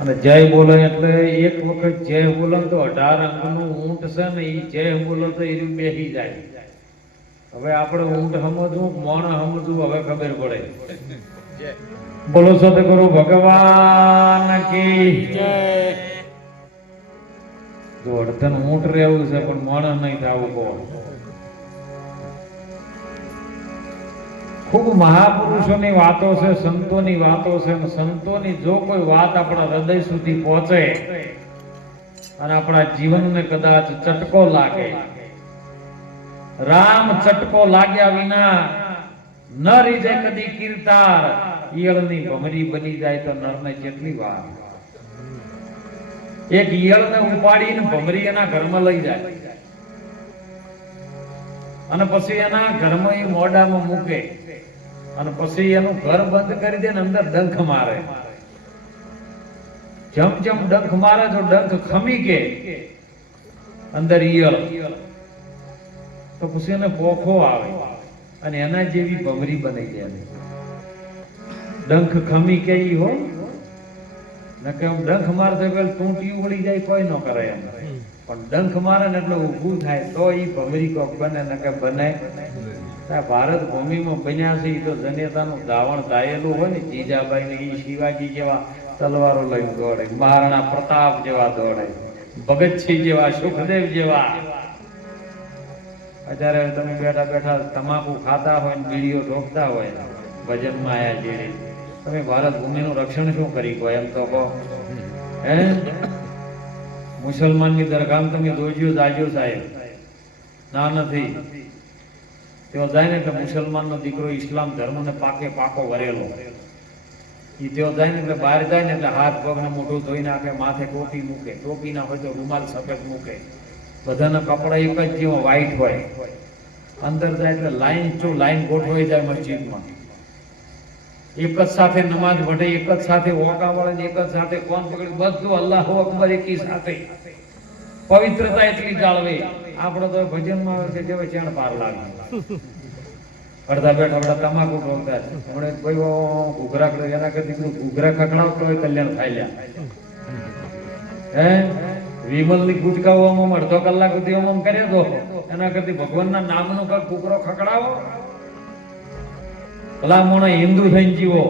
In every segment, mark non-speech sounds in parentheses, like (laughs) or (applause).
અને જય બોલે એટલે એક વખત જય બોલે તો અઢાર અંગનું ઊંટ છે ને એ જય બોલે તો એ બેસી જાય. હવે આપણે ઊંટ સમજવું મોણ સમજવું હવે ખબર પડે. બોલો સદગુરુ ભગવાન કી જો અડધન ઊંટ રહેવું છે પણ મોણ નહીં થવું કોણ? ખૂબ મહાપુરુષોની વાતો છે, સંતોની વાતો છે સંતોની જો કોઈ વાત આપણા હૃદય સુધી પહોંચે અને આપણા જીવનને કદાચ ચટકો લાગે. રામ ચટકો લાગ્યા વિના ન રીજે કદી કીર્તાર. ઈયળની ભમરી બની જાય તો નરને કેટલી વાર? એક ઈયળને ઉપાડીને ભમરી એના ઘરમાં લઈ જાય. અને પછી એના ઘરમાં મોઢામાં મૂકે. અને પછી એનું ઘર બંધ કરી દે ને અંદર ડંખ મારે. જમ જમ ડંખ મારે તો ડંખ ખમી કે અંદર ઈયળ. તો પછી એને પોખો આવે અને એના જેવી ભમરી બની જાય ડંખ ખમી કે ઈ હો. ન કે હું ડંખ મારતો પેલ તૂંટી ઉડી જાય કોઈ ન કરે એમ. પણ ડંખ મારે ને એટલે ઊભું થાય તો ઈ ભમરી કોક બને ન કે બને. ભારત ભૂમિમાં બન્યા છે તો જનેતાનું દાવણ દાયેલું હોય ને જીજાબાઈ ને એ શિવાજી જેવા તલવારો લઈને દોડે, મહારાણા પ્રતાપ જેવા દોડે, ભગતસિંહ જેવા, સુખદેવ જેવા. અત્યારે તમે બેઠા બેઠા તમાકુ ખાતા હોય ને, બીડીઓ ઠોકતા હોય ભજનમાં આયા જેડી તમે ભારત ભૂમિનું રક્ષણ શું કરી કહો એમ તો કહો. હે? મુસલમાનની દરગામ તમે જોજો જાજો સાહેબ? ના નથી. તેઓ જાય ને એટલે મુસલમાનનો દીકરો ઇસ્લામ ધર્મને પાકે પાકો વરેલો. એ તેઓ જાય ને એટલે બહાર જાય ને એટલે હાથ પગને મોઢું ધોઈ નાખે, માથે ટોપી મૂકે. ટોપી ના હોય તો રૂમાલ સફેદ મૂકે. બધાના કપડા એક જ જેવા વ્હાઈટ હોય. અંદર જાય એટલે લાઈન ટુ લાઈન ગોઠવાઈ જાય મસ્જિદમાં. એક જ સાથે નમાજ ભટે, એક જ સાથે ઓકા વળે એક જ સાથે કોણ પકડી, બધું અલ્લાહ અકબર એકી સાથે. પવિત્રતા એટલી જાળવે. આપણે તો ભજનમાં આવે છે જેવો ચેણ પાર લાગે. અડધા બેઠા બેઠા તમાકુ ઠોકતા હમણે કોઈ ઘૂઘરા એના કરતી ઘૂઘરા ખકડાવતો હોય કલ્યાણ થાય લ્યા. હે? વિમલની ગુટકાઓ આમ અડધો કલાક સુધી આમ કરે તો એના કરતી ભગવાનના નામનો કાંઈક કુકરો ખકડાવો ભલા મોણો હિન્દુ થઈને જીવો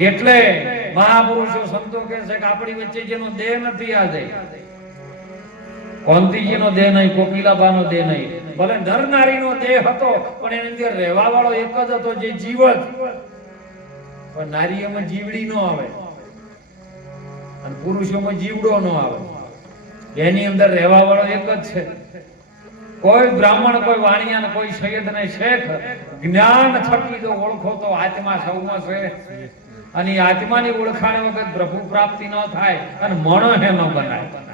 એટલે મહાપુરુષો સંતો કહે છે કે આપણી વચ્ચે જેનો દેહ નથી આજે કોંતીજીનો દેહ નહીં, કોકિલાબાનો દેહ નહીં. ભલે નર નારીનો દેહ હતો, પણ એની અંદર રહેવા વાળો એક જ હતો જે જીવત. પણ નારીઓમાં જીવડી નો આવે. અને પુરુષોમાં જીવડો નો આવે. એની અંદર રહેવા વાળો એક જ છે. કોઈ બ્રાહ્મણ, કોઈ વાણિયા કોઈ સૈયદ ને શેખ, જ્ઞાન થકી જો ઓળખો તો આત્મા સૌમાં છે. અને આત્માની ઓળખાણ વખત પ્રભુ પ્રાપ્તિ ન થાય અને મણો હે ન બનાય.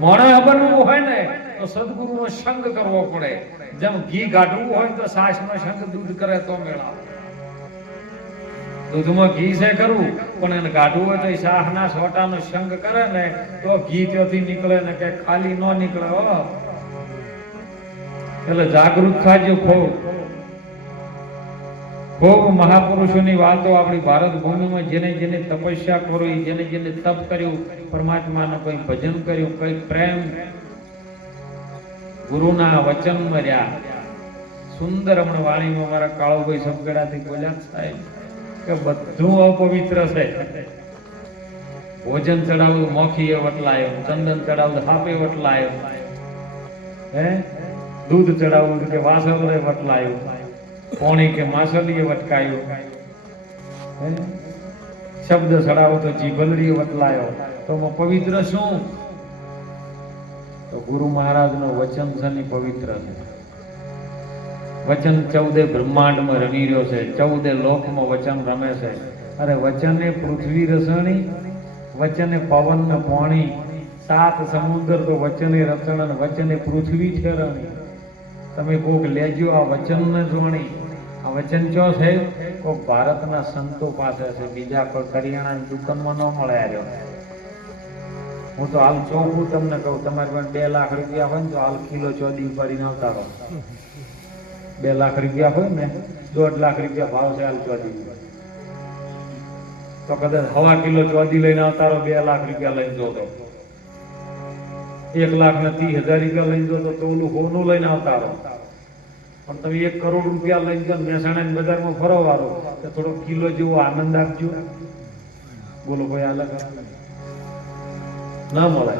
મણો બનવું હોય ને, તો સદગુરુનો સંગ કરવો પડે. જેમ ઘી કાઢવું હોય તો સાસનો સંગ દૂધ કરે તો મેળાવે. દૂધમાં ઘી છે કરવું પણ એને કાઢવું હોય તો એ શાહના સોટાનો સંગ કરે ને, તો ઘી ત્યાંથી નીકળે ને કે ખાલી ન નીકળે એટલે જાગૃત થાજો ખૂબ. ખૂબ મહાપુરુષોની વાતો આપણી ભારત ભૂમિમાં જેને જેને તપસ્યા કરી, જેને જેને તપ કર્યું, પરમાત્માનું કોઈ ભજન કર્યું, કોઈ પ્રેમ ગુરુના વચન રહ્યા સુંદર હમણાં વાણીમાં મારા કાળુભાઈ સમગડાથી બોલ્યા સાહેબ, કે બધું અપવિત્ર છે. ભોજન ચડાવું મોખીએ વટલાયો ચંદન ચડાવ્યું હાપે વટલાયો હે? દૂધ ચડાવ્યું કે વાસવરે વટલાયું કોણી કે માસલીએ વટકાયો? શબ્દ સડાવો તો જીભલરીએ વટલાયો. તો પવિત્ર શું? તો ગુરુ મહારાજનો વચન છે પવિત્ર છે. વચન ચૌદે બ્રહ્માંડમાં રમી રહ્યો છે. ચૌદે લોકમાં વચન રમે છે. અરે વચને પૃથ્વી રસણી, વચને પવન ને પાણી, સાત સમુદ્ર તો વચને રચણ વચને પૃથ્વી છે રણી તમે કોક લેજો આ વચન ને જોણી. આ વચન ચો છે? કોક ભારતના સંતો પાસે છે, બીજા કોઈ કરિયાણાની દુકાનમાં ન મળે આ રહ્યો. હું તો હાલ ચોખ્ખું તમને કહું, તમારી પાસે બે લાખ રૂપિયા હોય ને તો હાલ કિલો ચોદી ઉપાડીને આવતા રહો. બે લાખ રૂપિયા હોય ને, દોઢ લાખ રૂપિયા ભાવ છે હાલ ચોદી. તો કદાચ હવા કિલો ચોદી લઈને આવતા રહો, બે લાખ રૂપિયા લઈને જોતો એક લાખ ને ત્રીસ હજાર રૂપિયા લઈને જોતો તો ઓલું હોનું લઈને આવતા રહો. પણ તમે એક કરોડ રૂપિયા લઈને જાઓ મહેસાણા બજારમાં ફરો વાળો તો થોડો કિલો જેવો આનંદ આપજો. બોલો ભાઈ અલગ ના મળે.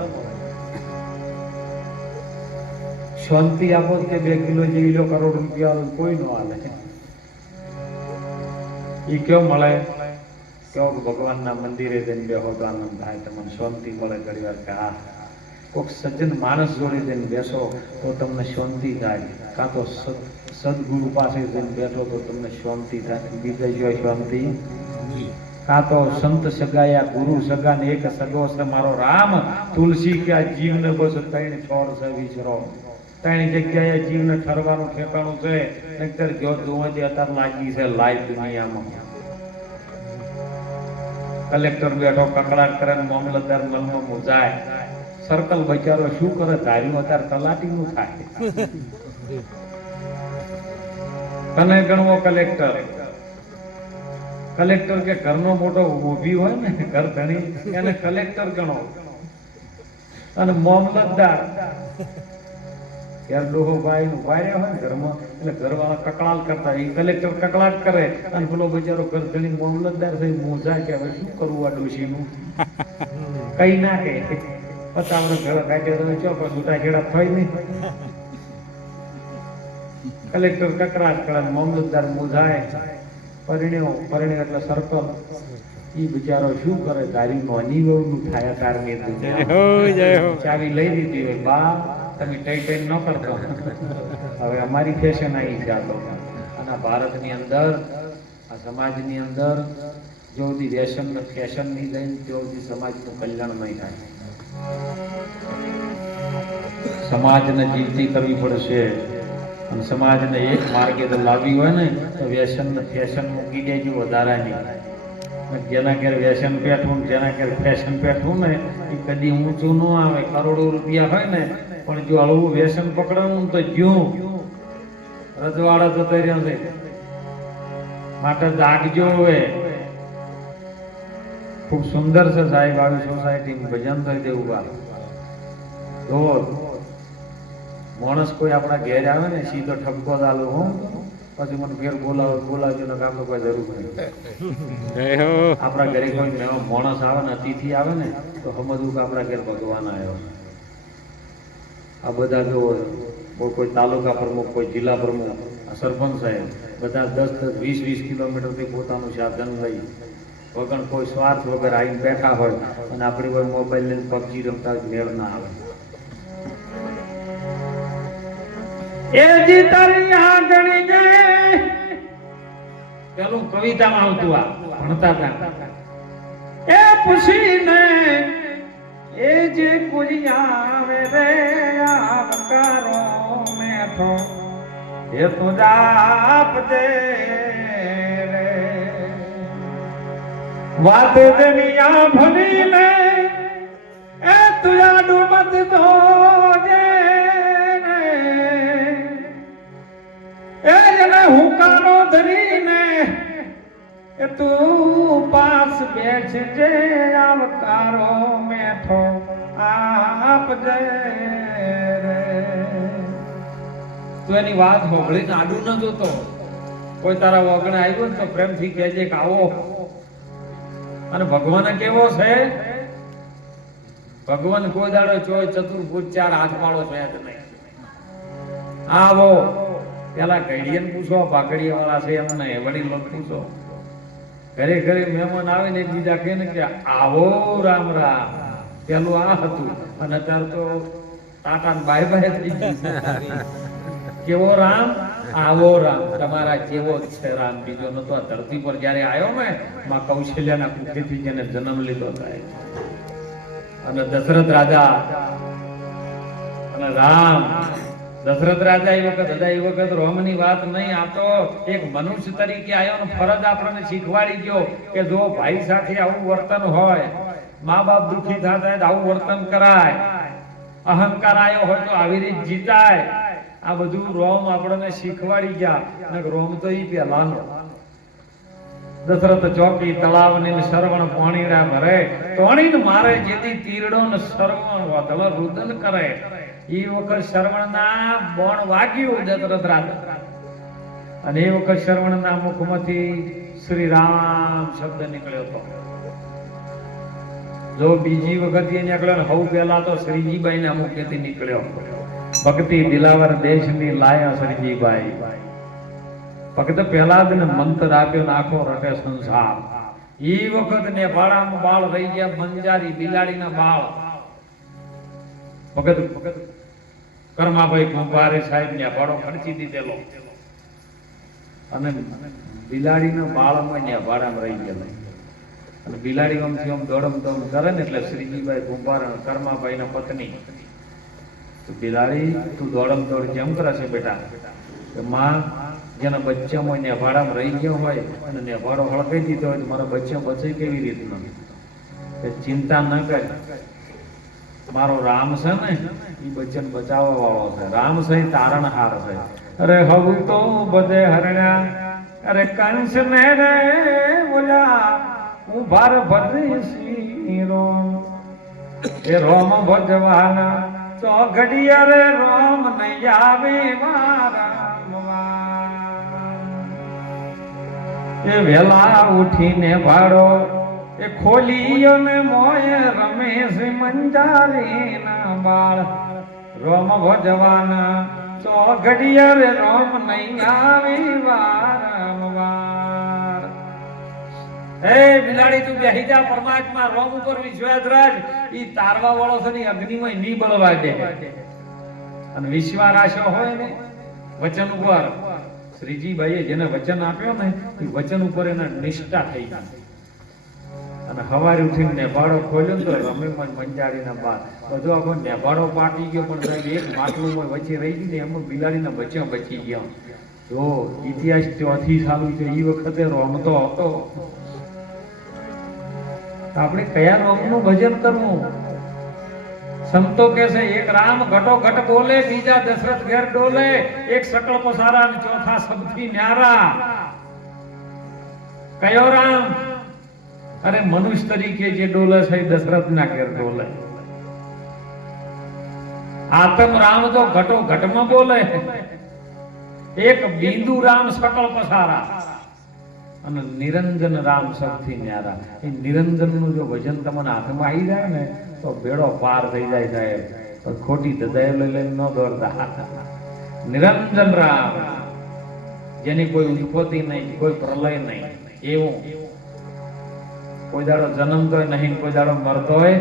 શાંતિ આપો કે બે કિલો જેવી લો કરોડ રૂપિયા કોઈ નો હાલે. એ કયો મળે? કયો ભગવાનના મંદિરે જઈને બેહો તો આનંદ થાય તમને શાંતિ મળે ઘણી વાર કે હા. કોઈક સજ્જન માણસ જોડે જઈને બેસો તો તમને શાંતિ થાય. કાં તો સદગુરુ પાસે જઈને બેઠો તો તમને શાંતિ થાય. બીજા જો શાંતિ? કાં તો સંત સગાયા ગુરુ સગા ને એક સગો છે મારો રામ. તુલસી ક્યાં જીવને બસ ત્રણ છોડ છે વિચરો. ત્રણ જગ્યાએ જીવને ઠરવાનું ઠેકાણું છે. નહીતર જો જોવા જે અત્યારે લાગી છે લાઈવ દુનિયામાં. કલેક્ટર બેઠો કકડાટ કરે મામલતદાર મનમાં મૂંઝાય સર્કલ બચારો શું કરે? ધાર્યું અત્યારે તલાટીનું થાય. (laughs) કને ગણવો કલેક્ટર. કલેક્ટર કે ઘરનો મોટો ઊભી હોય ને ઘર ધણી એને કલેક્ટર ગણો. અને મામલતદાર. ત્યારે ડોહો ભાઈ નું વાર્યા હોય ને ઘરમાં એટલે ઘરવાળા કકળાલ કરતા એ કલેક્ટર કકળાટ કરે અને પેલો બચારો ઘર ધણી મામલતદાર થઈ મોજા કે હવે શું કરવું આ ડોશીનું? કઈ ના કે આપણે ઘર કાઢ્યો તમે ચો પણ છૂટા છેડા થઈ નહીં. કલેક્ટર કકરાટ કરે મામલતદાર મોજાય પરિણ્યો પરિણ્યો એટલે સર્કલ. ઈ બિચારો શું કરે? તારી નોની વહુનું થાયા જય હો ચાવી લઈ લીધી હોય બા તમે ટઈ ટઈ ન કરતો. હવે અમારી ફેશન આવી છે આ અને આ ભારતની અંદર આ સમાજની અંદર જો બધી વ્યસન ને ફેશનની લઈને જો બધી સમાજનું કલ્યાણ નહીં થાય. સમાજને જીવતી કરવી પડશે. સમાજને એક માર્ગે તો લાવવી હોય ને, તો વ્યસન ને ફેશન મૂકી દેજો વધારાની અને જેના ઘેર વ્યસન પેઠું ને જેના ઘેર ફેશન પેઠું ને, એ કદી ઊંચું ન આવે, કરોડો રૂપિયા હોય ને, પણ જો હળવું વ્યસન પકડવાનું તો જ્યું. રજવાડા તો તર્યો છે. માટે જાગજો હવે ખૂબ સુંદર છે સાહેબ, આવી સોસાયટી ભજન થઈ દેવું બા. જો માણસ કોઈ આપણા ઘેર આવે ને સીધો ઠપકો ચાલુ હું. પછી મને ઘેર બોલાવે બોલાવજો ને કામ કોઈ જરૂર નહીં આપણા ઘરે કોઈ નવો માણસ આવે ને, અતિથિ આવે ને, તો સમજવું કે આપણા ઘેર ભગવાન આવ્યો. આ બધા જો કોઈ તાલુકા પ્રમુખ, કોઈ જિલ્લા પ્રમુખ સરપંચ સાહેબ, બધા દસ દસ, વીસ વીસ કિલોમીટરથી પોતાનું સાધન લઈ, વગર કોઈ સ્વાર્થ વગર આવીને બેઠા હોય, અને આપણી કોઈ મોબાઈલ લઈને પબજી રમતા મેળ ના આવે. એ જી તારી પેલું કવિતામાં આવતું આ ભણતા હતા એ પૂછીને, એ જે કોઈ રે આવકારો મેઠો, એ તો જાપ દે રે. વાત દુનિયા ભણી લે એ તુયા ડૂબત જોજે ધરીને એ તું પાસ બેસજે અવતારો મેઠો આપજે તું એની વાત હોભળીને આડું ન જોતો. કોઈ તારા વગણે આવ્યો ને તો પ્રેમથી કહેજે કે આવો. અને ભગવાન કેવો છે? ભગવાન કોઈ દાડો ચોય ચતુર્ભુજ ચાર હાથ વાળો છે જ નહીં. આવો. પેલા ઘડીએ પૂછો પાકડીયા વાળા છે એમને વડીલો પૂછો. ઘરે ઘરે મહેમાન આવે ને બીજા કહે ને કે, આવો રામ રામ. પેલું આ હતું. અને અત્યારે તો ટાટા બાય બાય થઈ ગયું કેવો રામ? આવો રામ. તમારા જ છે રામ. બીજો નતો આ ધરતી પર જ્યારે આવ્યો ને, માં કૌશલ્યાના કુખેથી જેને જન્મ લીધો થાય. અને દશરથ રાજા અને રામ દશરથ રાજા એ વખત હતા એ વખત રોમની વાત નહીં આ તો એક મનુષ્ય તરીકે આવ્યો ને ફરજ આપણને શીખવાડી ગયો કે જો ભાઈ સાથે આવું વર્તન હોય મા બાપ દુખી થતા આવું વર્તન કરાય. અહંકાર આવ્યો હોય તો આવી રીત જીતાય. આ બધું રોમ આપણને શીખવાડી ગયા. અને રોમ તો ઈ પહેલાનો દશરથ ચોકી તળાવ ને સરવણ પાણીડા ભરે. તોણીને મારે જેથી તીરડો ને શરવણ વધવ રુદન કરે. એ વખત શ્રવણના બોણ વાગ્યું દશરથ રાજા અને એ વખત શ્રવણના મુખમાંથી શ્રી રામ શબ્દ નીકળ્યો હતો. જો બીજી વખત એ નીકળ્યો ને હવ પહેલા તો શ્રીજીબાઈ ના મુખેથી નીકળ્યો. ભક્તિ દિલાવર દેશની લાયા શ્રીજીબાઈ ભક્ત જ ને મંત્ર આપ્યો ને આખો રટે સંસાર. ઈ વખત ને ભાડામાં બાળ રહી ગયા બંજારી બિલાડીના બાળ. ભગત ભગત કર્માભાઈ કુંભારે સાહેબ ને ભાડો ખર્ચી દીધેલો. અને બિલાડીના બાળમાં ત્યાં ભાડામાં રહી ગયેલો. અને બિલાડી આમથી આમ દોડમ દોડ કરે ને એટલે શ્રીજીભાઈ કુંભાર અને કર્માભાઈના પત્ની. તો બિલાડી, તું દોડમ દોડ કેમ કરે છે બેટા? કે, માં, જેના બચ્ચામાં નેભાડામાં રહી ગયો હોય અને નેભાડો હળગાઈ દીધો હોય તો મારા બચ્ચા બચે કેવી રીતના? ચિંતા ન કર. મારો રામ છે ને એ બચ્ચન બચાવવા વાળો છે. રામ છે તારણ હાર છે. અરે હવું તો બધે હરણ્યા. અરે કંસ ને રે બોલ્યા હું ભાર ભદ્રી રો એ રોમ ભજવાના તો ઘડિયા રે રોમ નહીં આવે મારા એ વેલા ઉઠીને ભાડો એ ખોલીયો ને મોય રમેશ મંજારી ના બાળ. રોમ ભજવાન તો ઘડિયા રોમ નહીં આવી વારંવાર. હે બિલાડી, તું બેહી જા, પરમાત્મા રોમ ઉપર વિશ્વાસ રાખ. ઈ તારવા વાળો છે ને અગ્નિમાં ની બળવા દે. અને વિશ્વાસ હોય ને, વચન ઉપર, શ્રીજીભાઈએ જેને વચન આપ્યો ને એ વચન ઉપર એના નિષ્ઠા થઈ ગઈ અને હવારે ઉઠીને નેભાડો ખોલ્યો તો અમે પણ મંજાડીના બાર. બધો આખો નેભાડો પાટી ગયો, પણ સાહેબ, એક માટલું પણ વચ્ચે રહી ગયું ને એમાં બિલાડીના બચ્યા બચી ગયા. જો ઇતિહાસ ચોથી ચાલુ છે એ વખતે રમતો હતો. આપણે કયા રોમનું ભજન કરવું? સંતો કે છે, એક રામ ઘટો ઘટ બોલે, બીજા દશરથ ઘેર ડોલે, એક સકળ પસારા ચોથા સબથી ન્યારા. કયો રામ? અરે મનુષ્ય તરીકે જે ડોલે છે એ દશરથ ના ઘેર ડોલે. આતમ રામ તો ઘટો ઘટમાં બોલે. એક બિંદુ રામ સકળ પસારા. અને નિરંજન રામ સૌથી ન્યારા. એ નિરંજનનું જો વજન તમને હાથમાં આવી જાય ને, તો બેડો પાર થઈ જાય સાહેબ. પણ ખોટી દદાય લઈ લઈને ન દોડતા. નિરંજન રામ, જેની કોઈ ઉત્પત્તિ નહીં, કોઈ પ્રલય નહીં, એવું કોઈ દાડો જન્મતો નહીં, કોઈ દાડો મરતોય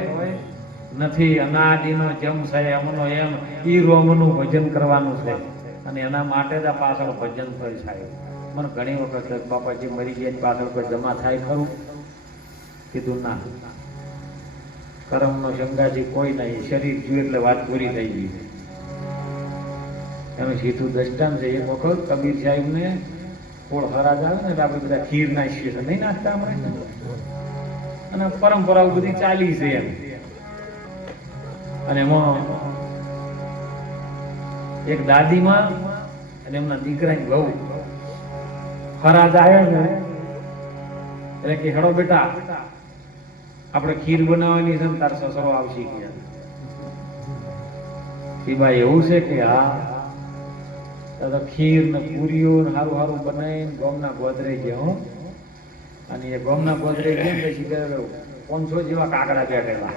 નથી, અનાદિનો જેમ છે, એમનો એમ, ઈ રોમનું ભજન કરવાનું છે. અને એના માટે જ આ પાછળ ભજન થાય. સાહેબ મને ઘણી વખત બાપાજી મરી ગયા પાછળ કોઈ જમા થાય ખરું? કીધું ના. કરમનો શંકાજી કોઈ નહીં, શરીર જુએ એટલે વાત પૂરી થઈ ગઈ. એનું સીધું દ્રષ્ટાંત છે. એક વખત કબીર સાહેબ ને કોળ હરાજ આવે ને આપણે બધા ખીર નાખીએ નહીં નાખતા આપણે? અને પરંપરાઓ બધી ચાલી છે અને એમાં એક દાદીમાં અને એમના દીકરાની વહુ. હરાજ આવ્યા એટલે કે, હેડો બેટા, આપણે ખીર બનાવવાની છે તાર સસરો આવશે એ બા એવું છે કે હા ખીર ને પૂરીઓ ને સારું હારું બનાવીને ગોમના ગોદરે ગયા હો. અને એ ગોમના ગોદરે ગયા પછી પાંચસો જેવા કાકડા બેઠેલા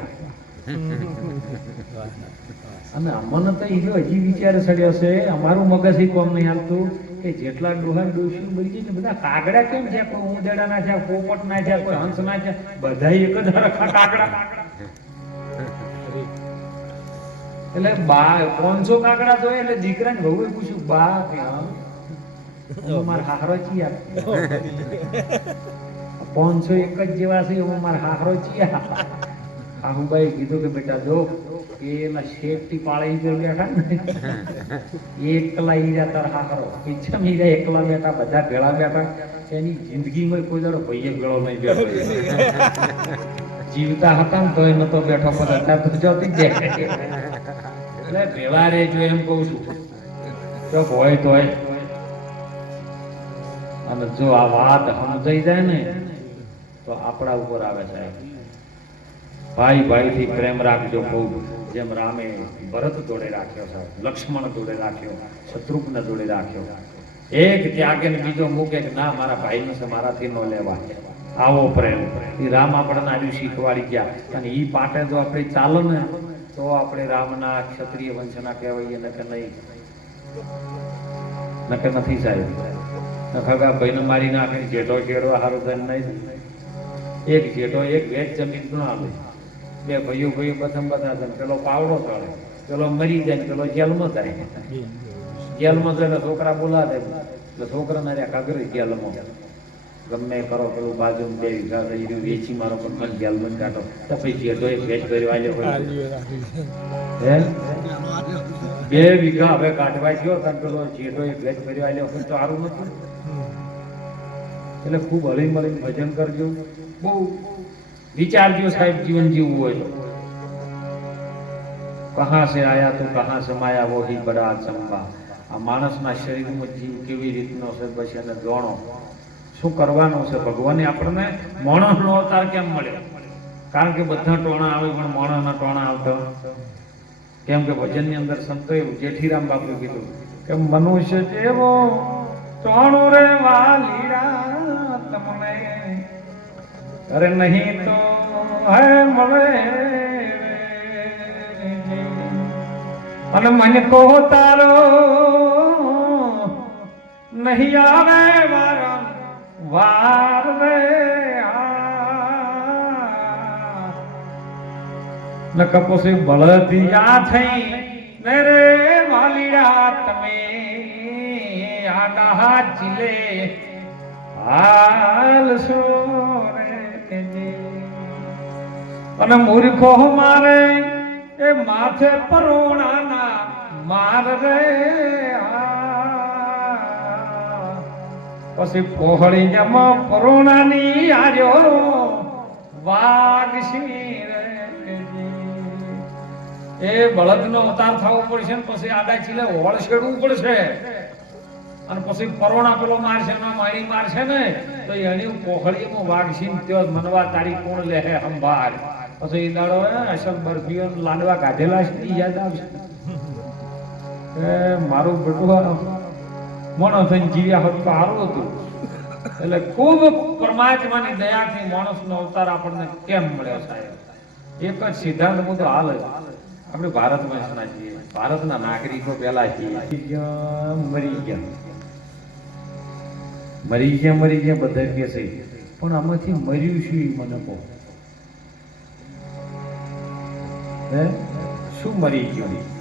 અને અમને તો એ હજી વિચાર સડ્યો છે, અમારું મગજ ઈ કોમ નહીં આવતું કે જેટલા ડોહા ડોશી બની ને બધા કાગડા કેમ છે? કોઈ ઉંદેડા ના છે પોપટ ના છે, કોઈ હંસ ના છે બધા એક જ હરખા કાગડા. એટલે બા, પાંચસો કાગડા તો એટલે દીકરાને વહુએ પૂછ્યું, બા કે હા? મારા હારો ચી ચિયા પાંચસો એક જ જેવા છે હું મારા હાહરો ચિયા. આહુબાઈ કીધું કે બેટા જો, એના શેઠથી પાળે પર બેઠા ને, એકલા હીરા તાર હાહરો. પીછમ હીરા એકલા બેઠા, બધા ભેળા બેઠા. એની જિંદગીમાં કોઈ દાડો ભાઈએ ભેળો નહીં બેઠો જીવતા હતા ને તોય નતો બેઠો, પણ અત્યારે તો જ એટલે ભેળા જો એમ કહું છું તો હોય તોય. અને જો આ વાત સમજાઈ જાય ને તો આપણા ઉપર આવે સાહેબ. ભાઈ ભાઈથી પ્રેમ રાખજો ખૂબ. જેમ રામે ભરત જોડે રાખ્યો સાહેબ, લક્ષ્મણ જોડે રાખ્યો, શત્રુઘ્ન જોડે રાખ્યો. એક ત્યાગે બીજો મૂકે કે ના, મારા ભાઈનો છે, મારાથી ન લેવા આવો પ્રેમ. એ રામ આપણને આજુ શીખવાડી ગયા. અને ઈ પાટે જો આપણે ચાલો ને, તો આપણે રામના ક્ષત્રિય વંશના કહેવાય ને કે નહીં. નકે નથી સાહેબ. નખગા ભાઈને મારી નાખે જેટો કેળવા સારું ધન નહીં. એક જેટો એક વેચ જમીન ન આવે બે ભાઈઓ ભાઈઓ બધા બધા થાય પેલો પાવડો ચડે પેલો મરી જાય પેલો જેલમાં જાય જેલમાં જાય છોકરા બોલાવે એટલે છોકરા ના રહ્યા કાગર જેલમાં. ગમે કરો પેલું બાજુ બે વીઘા થઈ રહ્યું વેચી મારો પણ મને જેલ બંધ કાઢો. તો પછી જેટો એક વેચ કર્યો વાલ્યો હે? બે વીઘા હવે કાઢવા ગયો કારણ પેલો જેઠો એક વેચ કર્યો આજે હોય તો સારું નથી એટલે ખૂબ હળી મળીને ભજન કરજો. બહુ વિચારજો સાહેબ, જીવન જીવવું હોય કહા સે આયા તો, કહા સમાયા વોહી બરા ચંપા આ માણસના શરીરમાં જીવ કેવી રીતનો છે, પછી એને જોણો. શું કરવાનો છે? ભગવાને આપણને માણસનો અવતાર કેમ મળ્યો? કારણ કે બધા ટોણા આવે, પણ માણસના ટોણા આવતા. કેમ કે ભજનની અંદર સંતોએ જેઠીરામ બાપુ કીધું કે મનુષ્ય જેવો ટોણું રે વાલીરા. અરે નહીં તો હે મળે અને મને કહો તારો, નહીં આવે વારં વાર રે ન કપોસી બળદિયા થઈ ને રે વાલીડા તમે આડા ચીલે હાલ સો અને મૂર્ખો મારે? એ માથે પરોણાના માર રે. પછી પહોળી જમ પરોણાની આર્યો વાઘ એ બળદનો અવતાર થવો પડશે ને પછી આડા ચીલે હોળ છેડવું પડશે. અને પછી પરોણા પેલો મારશે ને મારી મારશે ને, તો એની પોખડીમાં વાઘ સિંહ મનવા તારી કોણ લે સંભાળ પછી એ દાડો, હે અસલ બરફીઓ લાડવા કાઢેલા છે એ યાદ આવશે. એ, મારું બટુઆ મોણો થઈને જીવ્યા હોત તો સારું હતું. એટલે ખૂબ પરમાત્માની દયાથી માણસનો અવતાર આપણને કેમ મળ્યો સાહેબ? એક જ સિદ્ધાંત મુદ્દો હાલ જ. આપણે ભારત વંશના છીએ ભારતના નાગરિકો પહેલા છીએ મરી ગયા મરી ગયા. મરી ગયા બધા કે છે. પણ આમાંથી મર્યું શું મને કહો? હે શું મરી ગયું